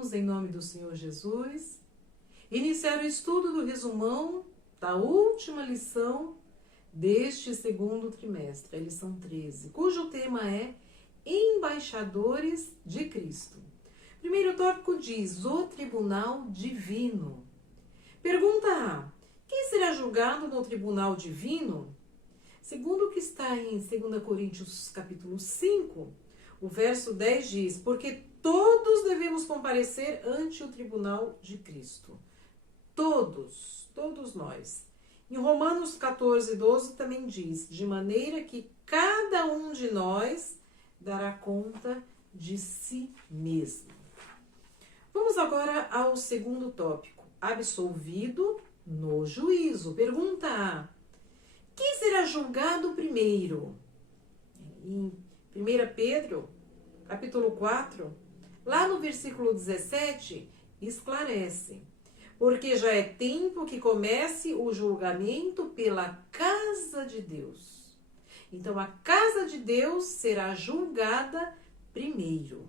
Vamos, em nome do Senhor Jesus, iniciar o estudo do resumão da última lição deste segundo trimestre, a lição 13, cujo tema é Embaixadores de Cristo. Primeiro tópico diz, o Tribunal Divino. Pergunta A, quem será julgado no Tribunal Divino? Segundo o que está em 2 Coríntios capítulo 5, o verso 10 diz, porque todos devemos comparecer ante o Tribunal de Cristo. Todos nós. Em Romanos 14, 12 também diz, de maneira que cada um de nós dará conta de si mesmo. Vamos agora ao segundo tópico, absolvido no juízo. Pergunta A, quem será julgado primeiro? Em 1 Pedro, capítulo 4, lá no versículo 17, esclarece. Porque já é tempo que comece o julgamento pela casa de Deus. Então, a casa de Deus será julgada primeiro.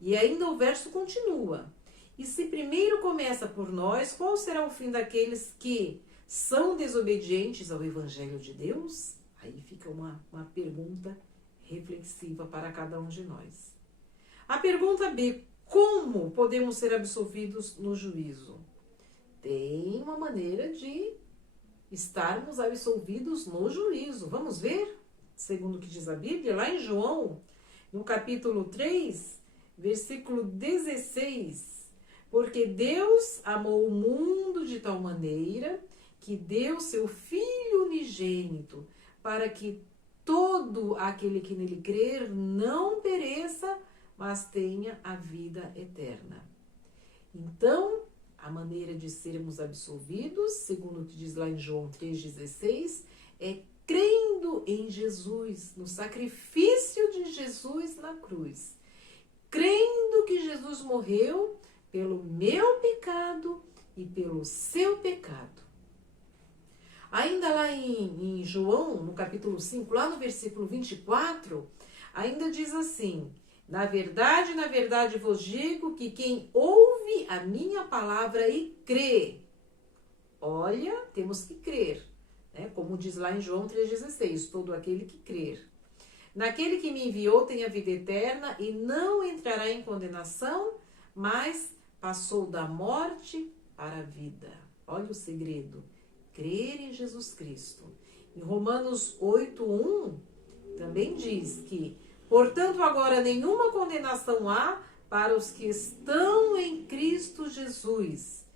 E ainda o verso continua. E se primeiro começa por nós, qual será o fim daqueles que são desobedientes ao Evangelho de Deus? Aí fica uma pergunta reflexiva para cada um de nós. A pergunta B, como podemos ser absolvidos no juízo? Tem uma maneira de estarmos absolvidos no juízo. Vamos ver? Segundo o que diz a Bíblia, lá em João, no capítulo 3, versículo 16. Porque Deus amou o mundo de tal maneira que deu seu Filho unigênito, para que todo aquele que nele crer não pereça, mas tenha a vida eterna. Então, a maneira de sermos absolvidos, segundo o que diz lá em João 3,16, é crendo em Jesus, no sacrifício de Jesus na cruz. Crendo que Jesus morreu pelo meu pecado e pelo seu pecado. Ainda lá em João, no capítulo 5, lá no versículo 24, ainda diz assim, na verdade vos digo que quem ouve a minha palavra e crê, olha, temos que crer, né? Como diz lá em João 3,16, todo aquele que crer. Naquele que me enviou tem a vida eterna e não entrará em condenação, mas passou da morte para a vida. Olha o segredo, crer em Jesus Cristo. Em Romanos 8:1 também diz que, portanto, agora nenhuma condenação há para os que estão em Cristo Jesus,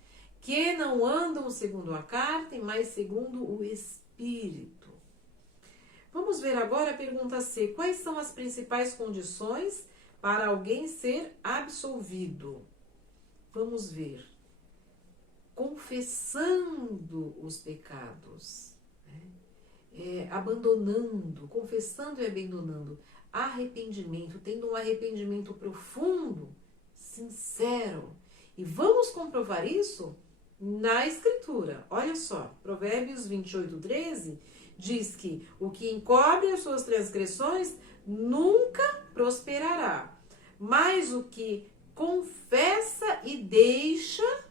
que não andam segundo a carne, mas segundo o Espírito. Vamos ver agora a pergunta C. Quais são as principais condições para alguém ser absolvido? Vamos ver. Confessando os pecados, né? Abandonando, confessando e abandonando. Arrependimento, tendo um arrependimento profundo, sincero. E vamos comprovar isso na Escritura. Olha só, Provérbios 28:13 diz que o que encobre as suas transgressões nunca prosperará, mas o que confessa e deixa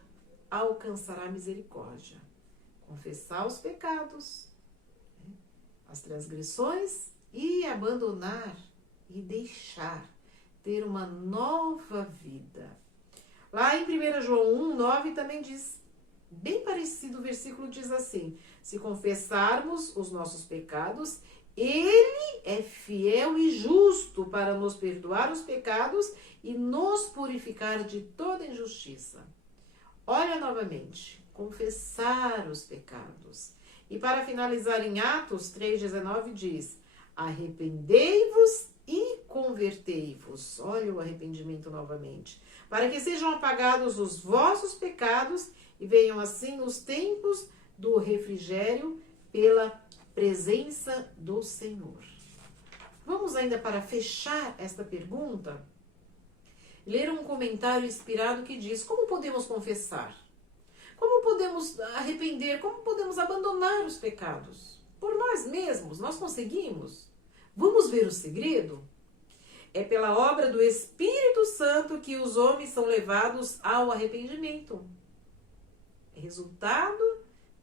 alcançará misericórdia. Confessar os pecados, as transgressões e abandonar e deixar, ter uma nova vida. Lá em 1 João 1:9 também diz, bem parecido, o versículo diz assim, se confessarmos os nossos pecados, Ele é fiel e justo para nos perdoar os pecados e nos purificar de toda injustiça. Olha novamente, confessar os pecados. E para finalizar em Atos 3,19 diz, arrependei-vos e convertei-vos. Olha o arrependimento novamente. Para que sejam apagados os vossos pecados e venham assim os tempos do refrigério pela presença do Senhor. Vamos ainda para fechar esta pergunta, ler um comentário inspirado que diz, como podemos confessar? Como podemos arrepender? Como podemos abandonar os pecados? Por nós mesmos, nós conseguimos? Vamos ver o segredo? é pela obra do Espírito Santo que os homens são levados ao arrependimento. É resultado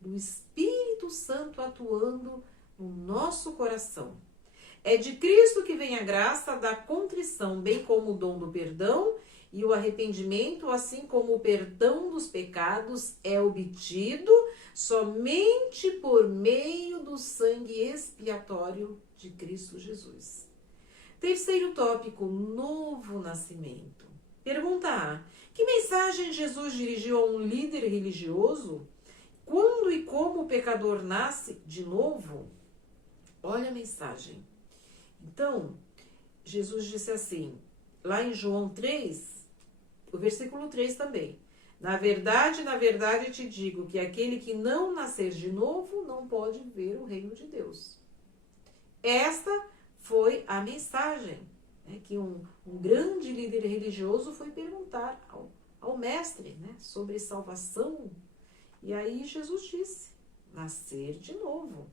do Espírito Santo atuando no nosso coração. É de Cristo que vem a graça da contrição, bem como o dom do perdão e o arrependimento, assim como o perdão dos pecados é obtido somente por meio do sangue expiatório de Cristo Jesus. Terceiro tópico, novo nascimento. Pergunta A. Que mensagem Jesus dirigiu a um líder religioso? Quando e como o pecador nasce de novo? Olha a mensagem. Então, Jesus disse assim, lá em João 3, o versículo 3 também. Na verdade te digo que aquele que não nascer de novo não pode ver o reino de Deus. Esta foi a mensagem, né, que um grande líder religioso foi perguntar ao mestre, né, sobre salvação. E aí Jesus disse, nascer de novo.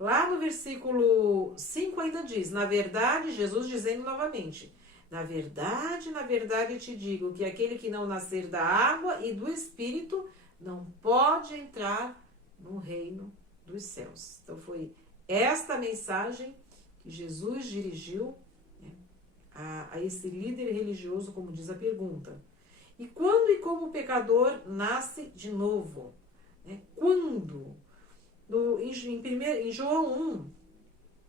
Lá no versículo 5 ainda diz, na verdade, Jesus dizendo novamente, na verdade te digo que aquele que não nascer da água e do Espírito não pode entrar no reino dos céus. Então foi esta mensagem que Jesus dirigiu, né, a esse líder religioso, como diz a pergunta. E quando e como o pecador nasce de novo? Né? Quando? Em João 1,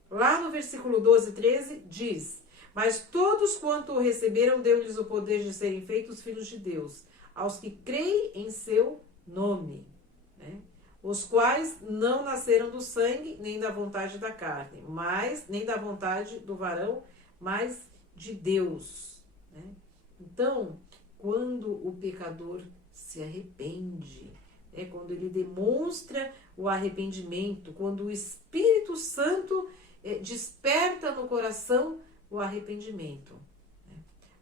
lá no versículo 12 e 13, diz, mas todos quanto o receberam, deu-lhes o poder de serem feitos filhos de Deus, aos que creem em seu nome, né? Os quais não nasceram do sangue, nem da vontade da carne, nem da vontade do varão, mas de Deus, né? Então, quando o pecador se arrepende, quando ele demonstra o arrependimento, quando o Espírito Santo desperta no coração o arrependimento, né?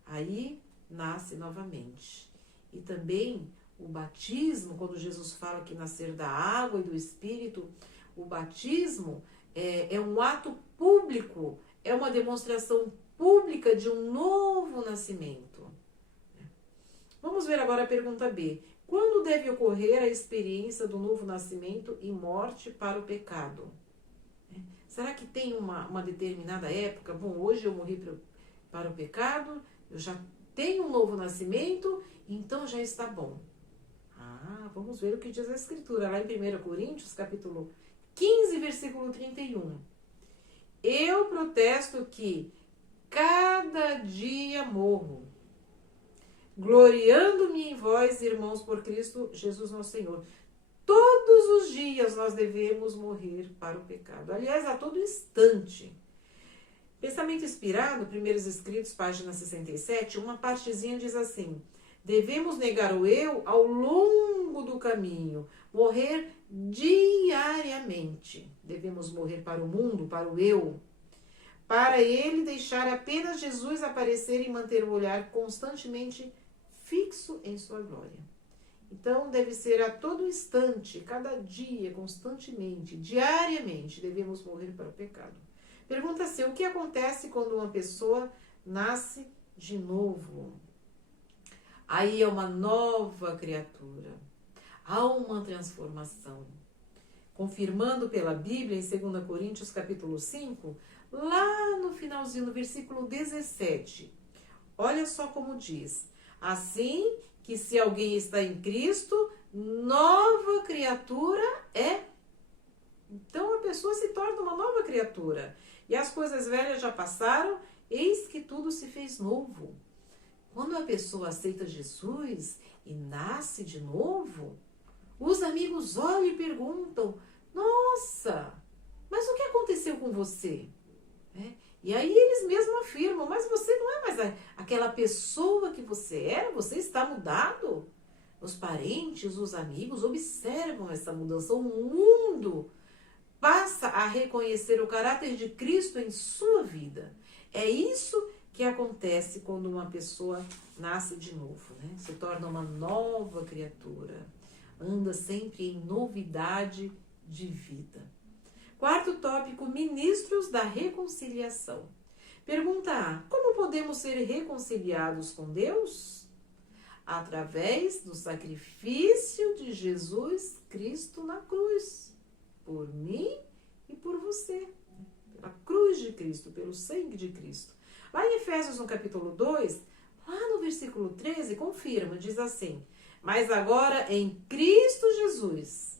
Aí nasce novamente. E também o batismo, quando Jesus fala que nascer da água e do Espírito, o batismo é um ato público, é uma demonstração pública de um novo nascimento. Vamos ver agora a pergunta B. Quando deve ocorrer a experiência do novo nascimento e morte para o pecado? Será que tem uma determinada época? Bom, hoje eu morri para o pecado, eu já tenho um novo nascimento, então já está bom. Vamos ver o que diz a Escritura, lá em 1 Coríntios, capítulo 15, versículo 31. Eu protesto que cada dia morro, gloriando-me em vós, irmãos, por Cristo Jesus nosso Senhor. Todos os dias nós devemos morrer para o pecado. Aliás, a todo instante. Pensamento inspirado, Primeiros Escritos, página 67, uma partezinha diz assim, devemos negar o eu ao longo do caminho, morrer diariamente. Devemos morrer para o mundo, para o eu, para ele deixar apenas Jesus aparecer e manter o olhar constantemente fixo em sua glória. Então, deve ser a todo instante, cada dia, constantemente, diariamente, devemos morrer para o pecado. Pergunta-se, o que acontece quando uma pessoa nasce de novo? Aí é uma nova criatura. Há uma transformação. Confirmando pela Bíblia, em 2 Coríntios, capítulo 5, lá no finalzinho, no versículo 17. Olha só como diz. Assim que se alguém está em Cristo, nova criatura é. Então a pessoa se torna uma nova criatura. E as coisas velhas já passaram, eis que tudo se fez novo. Quando a pessoa aceita Jesus e nasce de novo, os amigos olham e perguntam, nossa, mas o que aconteceu com você? E aí eles mesmos afirmam, mas você não é mais aquela pessoa que você era, você está mudado. Os parentes, os amigos observam essa mudança, o mundo passa a reconhecer o caráter de Cristo em sua vida. É isso que acontece quando uma pessoa nasce de novo, né? Se torna uma nova criatura, anda sempre em novidade de vida. Quarto tópico, ministros da reconciliação. Pergunta A, como podemos ser reconciliados com Deus? Através do sacrifício de Jesus Cristo na cruz, por mim e por você. Pela cruz de Cristo, pelo sangue de Cristo. Lá em Efésios, no capítulo 2, lá no versículo 13, confirma, diz assim: mas agora em Cristo Jesus,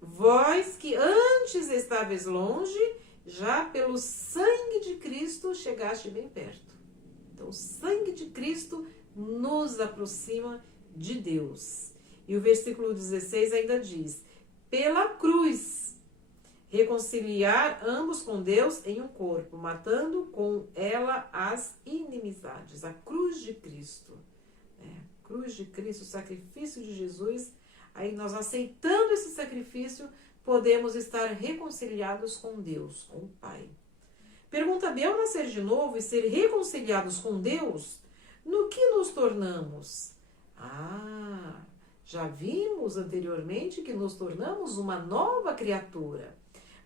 vós que antes estáveis longe, já pelo sangue de Cristo chegaste bem perto. Então, o sangue de Cristo nos aproxima de Deus. E o versículo 16 ainda diz: pela cruz, reconciliar ambos com Deus em um corpo, matando com ela as inimizades. A cruz de Cristo. Cruz de Cristo, o sacrifício de Jesus. Aí nós, aceitando esse sacrifício, podemos estar reconciliados com Deus, com o Pai. Pergunta B: ao nascer de novo e ser reconciliados com Deus, no que nos tornamos? Já vimos anteriormente que nos tornamos uma nova criatura.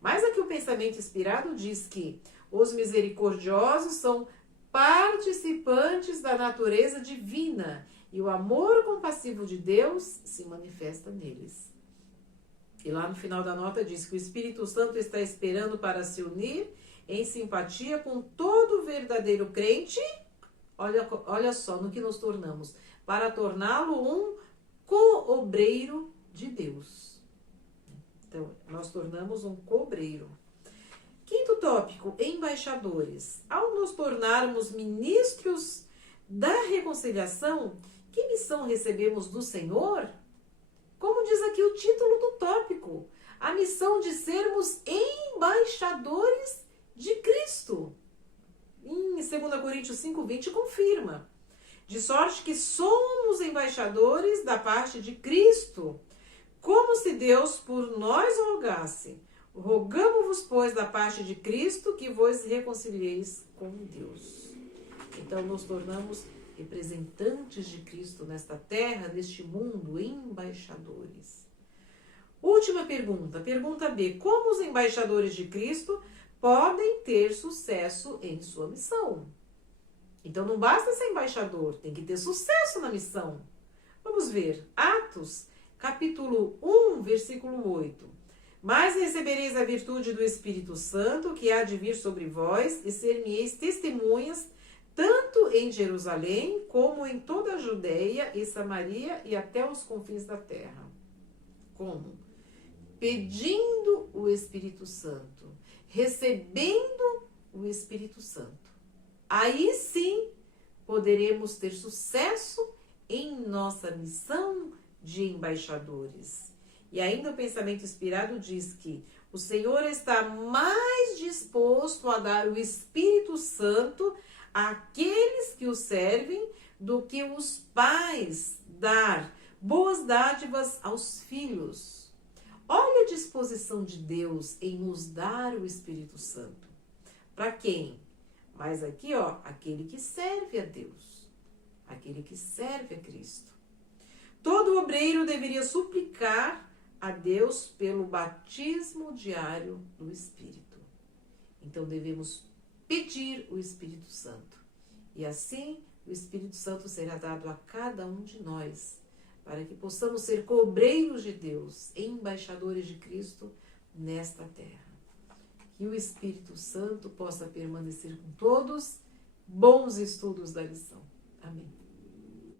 Mas aqui o pensamento inspirado diz que os misericordiosos são participantes da natureza divina e o amor compassivo de Deus se manifesta neles. E lá no final da nota diz que o Espírito Santo está esperando para se unir em simpatia com todo verdadeiro crente. Olha só no que nos tornamos, para torná-lo um co-obreiro de Deus. Então, nós tornamos um co-obreiro. Quinto tópico, embaixadores. Ao nos tornarmos ministros da reconciliação, que missão recebemos do Senhor? Como diz aqui o título do tópico, a missão de sermos embaixadores de Cristo. Em 2 Coríntios 5:20 confirma: de sorte que somos embaixadores da parte de Cristo, como se Deus por nós rogasse. Rogamo-vos, pois, da parte de Cristo, que vos reconcilieis com Deus. Então, nos tornamos representantes de Cristo nesta terra, neste mundo, embaixadores. Última pergunta, pergunta B: como os embaixadores de Cristo podem ter sucesso em sua missão? Então, não basta ser embaixador, tem que ter sucesso na missão. Vamos ver, Atos, capítulo 1, versículo 8. Mas recebereis a virtude do Espírito Santo, que há de vir sobre vós, e ser-me-eis testemunhas, tanto em Jerusalém, como em toda a Judeia e Samaria, e até os confins da terra. Como? Pedindo o Espírito Santo, recebendo o Espírito Santo. Aí sim poderemos ter sucesso em nossa missão de embaixadores. E ainda o pensamento inspirado diz que o Senhor está mais disposto a dar o Espírito Santo àqueles que o servem do que os pais dar boas dádivas aos filhos. Olha a disposição de Deus em nos dar o Espírito Santo. Para quem? Mas aqui, aquele que serve a Deus, aquele que serve a Cristo. Todo obreiro deveria suplicar a Deus pelo batismo diário do Espírito. Então devemos pedir o Espírito Santo. E assim o Espírito Santo será dado a cada um de nós, para que possamos ser cobreiros de Deus, embaixadores de Cristo nesta terra. Que o Espírito Santo possa permanecer com todos. Bons estudos da lição.